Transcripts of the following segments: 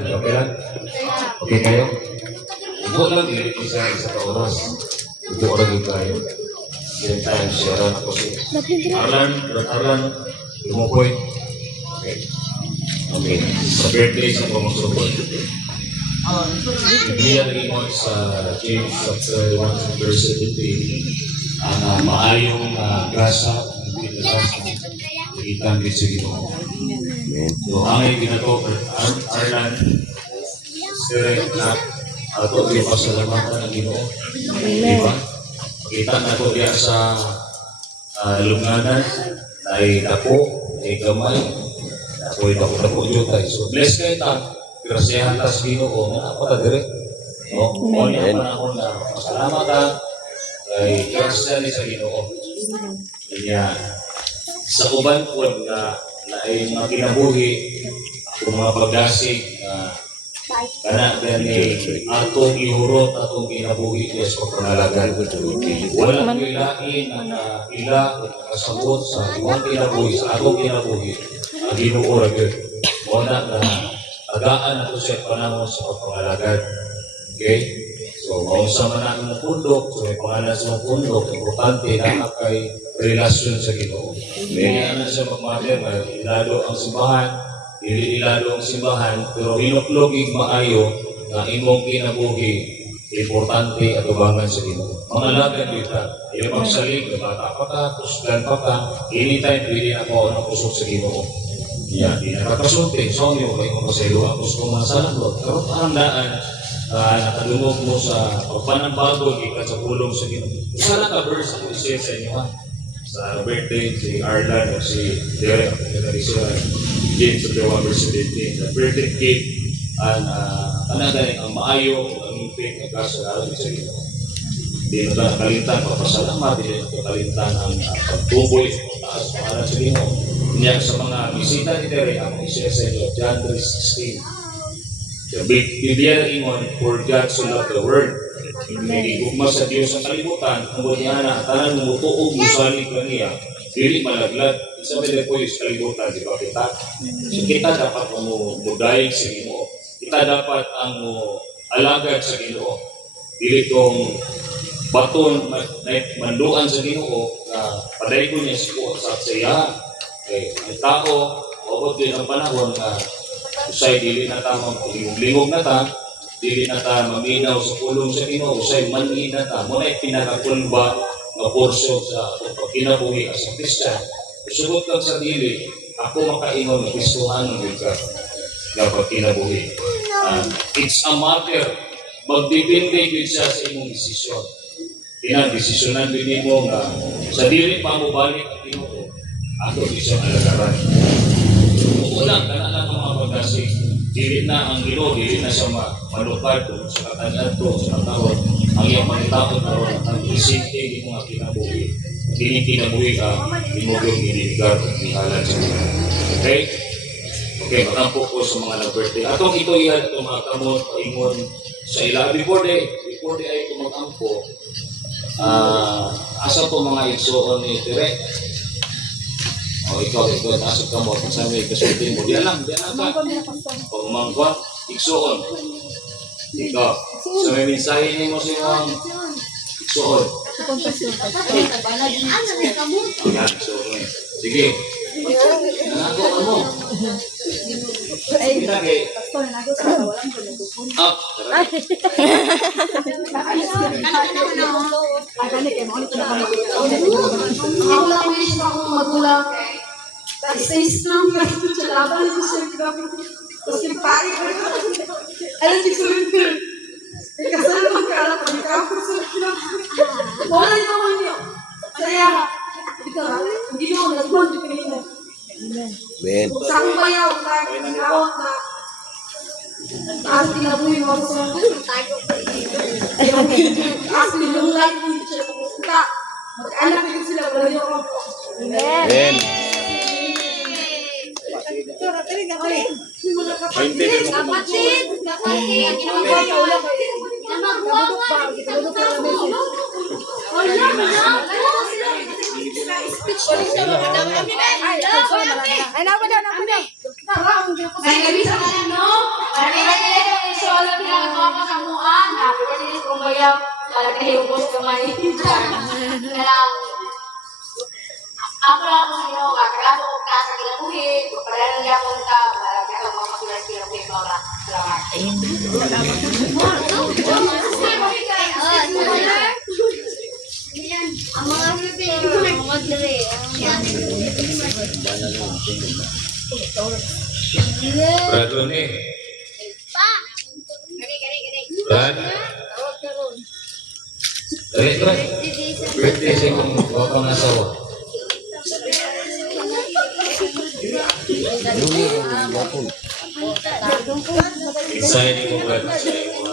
Arlan. Okay lang? Okay kayo? Ubo lang, dito sa oras. Ubo lang yung kayo. Yung time, sharean ako si Arlan, Lumukoy. Okay. Okay. Sa birthday sa pamagsubot. Hindi rin mo sa James chapter 1 verse 17 ang maayong grasa hindi na grasa nagitan din sa Ginoo. So ang ginato Arlan sir na ato yung pasalamatan ng Ginoo. Diba? Kita na ko diya sa lungganan ay dako, ay gamay, ako'y dako dyan tayo. So bless kayo ta, grasyahan ta sa Ginoo, nga pa ta dire. No? Kung niya pa na ako na pasalamat ta, ay grasya ni sa Ginoo. Kanya, sa uban po na ay mga kinabuhi, kung mga pagdasig, kana gani atong ihurot atong kinabuhi yes sa pangalagan. Wala kailain ang ila kasabot sa imong kinabuhi sa atong kinabuhi ang Ginoo ra gyud. Wala na tagaan ato sa panahon sa pangalagan. Okay? So mausa man ang pundok, so may pangalan sa pundok, importante na kay relasyon sa Ginoo. Kaya na sa pagmamahal ilado ang simbahan. Dili ilado ang simbahan, pero hinuklogig maayo na imong kinabuhi, importante at ubangan sa Ginoo. Mga lagan dito, yung magsalig, bata pa ka, tusgan pa ka, anytime pwede ako ang pusok sa Ginoo. Yan, di nakakasulti, so yung kayo masaylo ang pusok mga salangot. Pero pahandaan, nakadungog mo sa pagpanambago, ikat sa pulong sa Ginoo. Isa lang ka verse ang isya sa inyo ha. Sa birthday, si Arlan o si Derek, James of the One verse 17, the birthday cake, ang maayo, ang impik, ang kasalaran sa Ginoo. Hindi na kalintan, papasalamat, hindi na kalintan ang pagtuboy, taas pangalan sa Ginoo. Niya sa mga bisita ni Derek, ang isya sa inyo, John 3:16. The Biblia ingon, for God so loved the world. Hindi gugma sa Diyos ang kalibutan, ang buhay na, tanan mo tuog mo salig ka niya, dili malaglag. Sabi na po yung kalibutan, di ba kita? So kita dapat mudayig sa Ginoo. Kita dapat ang alagad sa Ginoo. Dili kong baton, manduan sa Ginoo, na paday ko niya sa saya. Okay. Ang tao, mabot din ang panahon na usay dili na ta lingog na ta, dili na ta maminaw sa pulong sa Ginoo, usay manhi na ta. Muna pinakakulba nga porsyon sa pagkinabuhi as a Christian. Sugot lang sa dili, ako makaingon ng Kristohanon din ka dapat kinabuhi. It's a matter, magdepende din siya sa imong desisyon. Desisyonan din mo nga sa dili pa mo balik ang Ginoo, ako di siya alagaran. Ulang, kana lang mga pagkasig, dili na ang Ginoo, dili na siya malupad kung sa katanyad to, sa katawad, ang iyang panitapon na ron, ang isinte di mga kinabuhi. Dili kinabuhi ka, di mo yung iniligard at nihalan sa mga. Okay? Okay, makampo ko sa mga nag-birthday. Atong ito yan, itong mga kamot, paingon sa ila. Before day ay kumakampo, asa po mga igsoon ni Tere? O ikaw, nasa kamot, sa may kasulti mo. Diyan lang ka. Pagmangkot, igsoon. Ikaw, sa may mensahe niyo mo sa iyong igsoon. Sige. Nanago ka mo. Up. Stay strong, laban itu saya terus pari. Ada di sini. Kasar mengkala di kampus. Boleh kamu saya kita gini udah buat di sini. Ben. Sang bayaw na gawat na. Taas tinabuhi mo sa asli yung life mo siya pupunta. Mag-anak din sila wala yung Ben. Ay, nabisa ka no? kasi kumbaga, talaga hiyubos kamay. Kaya, ako lang kung sino ka, kaya ako kung kasa kinabuhi, kapalaran niya akong ka, kaya ako mapasulas kinabuhi ko ka. Salamat. Ang mga madre. Brad Rene. Brad. Dali, Brad. Birthday siya kung bapang asawa. Inside ko, Brad. Inside ko,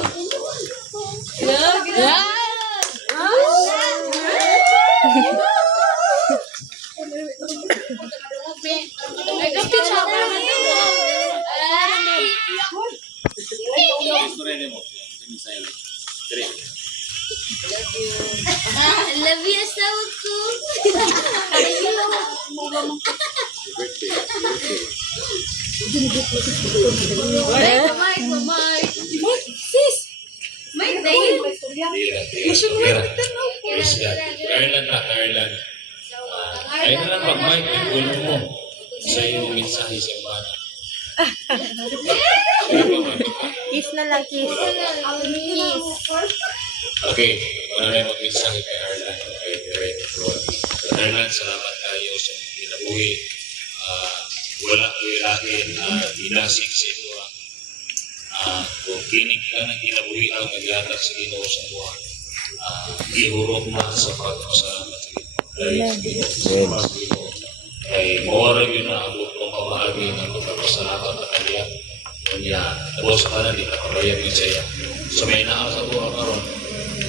Love you so cool. Ireland na, Ireland. Ay na lang mag-mic, yung ulo mo. Sa iyong mensahe sa bana. Kiss na lang, kiss. Okay, wala na mag-mensahe kay Ireland. Kay Direct Road. Ireland, salamat tayo sa kinabuhi. Wala kayo lakin dinasik sa ito. Kung kinig ka ng kinabuhi ang naglatak sa Ginoo sa buwan, ihurot na sa pagpasalamat sa Ginoo. Kay mawala yun na abot kong pamahagi ng pagpasalamat at kanya. Kanya, tapos ka na, di nakabayag yun sa iya. So may naasa ko ang karon,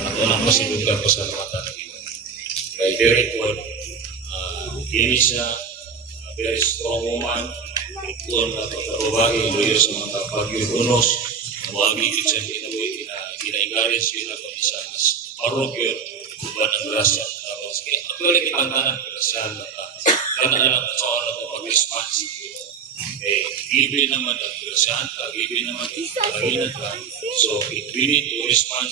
ako lang pasilugan ko sa lamatan ng Ginoo. Kay Direct Road, kini siya, very strong woman, ikon na pagkababae, loyo sa mga pag-unos, mawagigit siya kinabuhi, kinaingarin siya na isa mas marog yun, kuban ang grasya. Tapos, kaya actually kitang tanan, grasya na tanan lang sa oras na pag-response. Eh, given naman ang grasya, given naman ang kaginan ka. So, we need to respond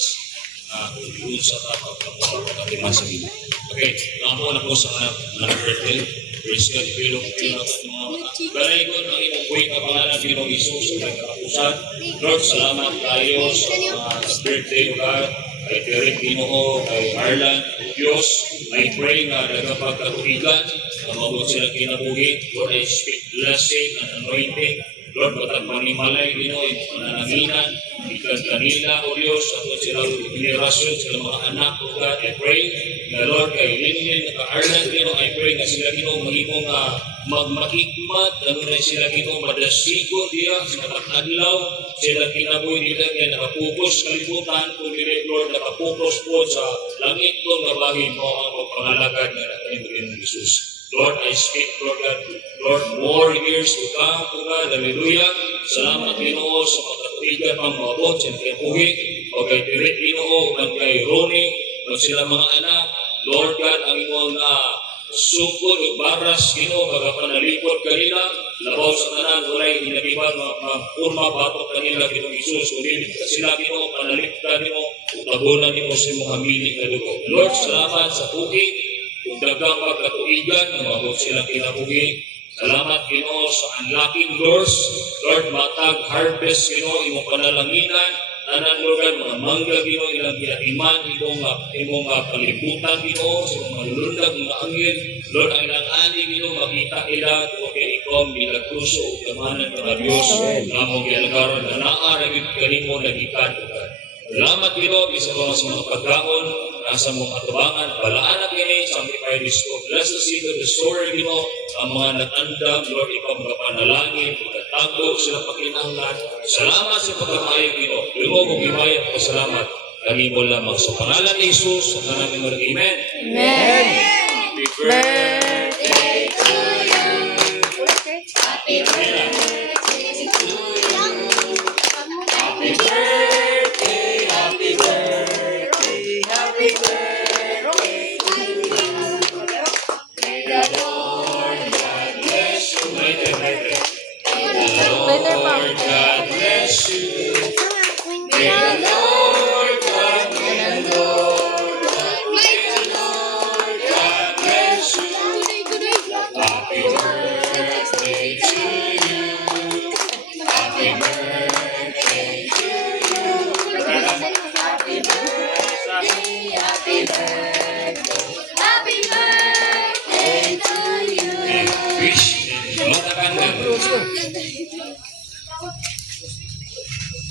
kung yun sa tapang pagkakatiman sa gina. Okay, nakamuha na po sa anak birthday. Praise God, pero balay ko ng imong buhay ka pangalan ng Pinoong Isus sa katapusan. Lord, salamat tayo sa birthday God, kay Derek Ginoo, kay Arlan, Diyos. I pray nga nagapagkatuigan, na mabot sila kinabuhi. Lord, I speak blessing and anointing. Lord, batang panimalay Ginoo, yung panananginan, ikan kanila, O Diyos, at sila generasyon, sila mga anak, O God, I pray na Lord, kay Linin, ka-Arlan, Ginoo, I pray na sila Ginoo, magiging magmakikmat, ano na sila Ginoo, madasigo diya, sa katakadlaw, sila kinabuhi nila, kaya nakapokus kalibutan, kung nila, Lord, nakapokus po sa langit ko, nabahin mo ang pagpangalagad na natin ng Jesus. Lord, I speak, Lord God, Lord, more years to come, O God, hallelujah. Salamat, Ginoo, sa magkatuigan pang mabot, sa kinabuhi, o kay Direk Ginoo, o kay Ronnie, o sila mga anak, Lord God, ang imong sukod o baras, Ginoo, pagkapanalipod kanila, labaw sa tanan, walay hinabiban, mapurma, batok kanila, Ginoo Isus, kundi sila, Ginoo, panalipdan mo, utabunan mo sa mga minig na dugo. Lord, salamat sa bukid, kung dagang pagkatuigan, mabot silang kinabuhi. Salamat, Ginoo, sa unlocking doors. Lord, matag harvest, Ginoo, imong panalanginan. Tanan, Lord, mga mangga, Ginoo, ilang kinaiman, imong kalibutan, Ginoo, sa mga malulundag, mga angin. Lord, ang ilang ani, Ginoo, makita ila, kung kay ikaw, milagruso, o gamanan ng Diyos, na mong ginagaran, na naaragin kanimo, nagikan, salamat, Ginoo, isa ko sa mga pagkaon, nasa mong katubangan, balaan na kini, sanctify this food. Bless the seed of the story, Ginoo, ang mga natandang, Lord, ikaw mga panalangin, magkatago sila pakinanglan. Salamat sa pagkamayo, Ginoo. Lumo mong ibayan at pasalamat. Kami mo lamang sa pangalan ni Jesus, sa kanan ni Maria. Amen. Amen. Happy birthday to you. Happy birthday to you. Happy birthday, happy birthday, happy birthday to you. May the Lord God bless you. May the Lord God bless you. May the Lord God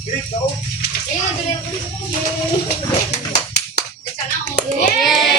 Ayun, dali ako. Sana ako.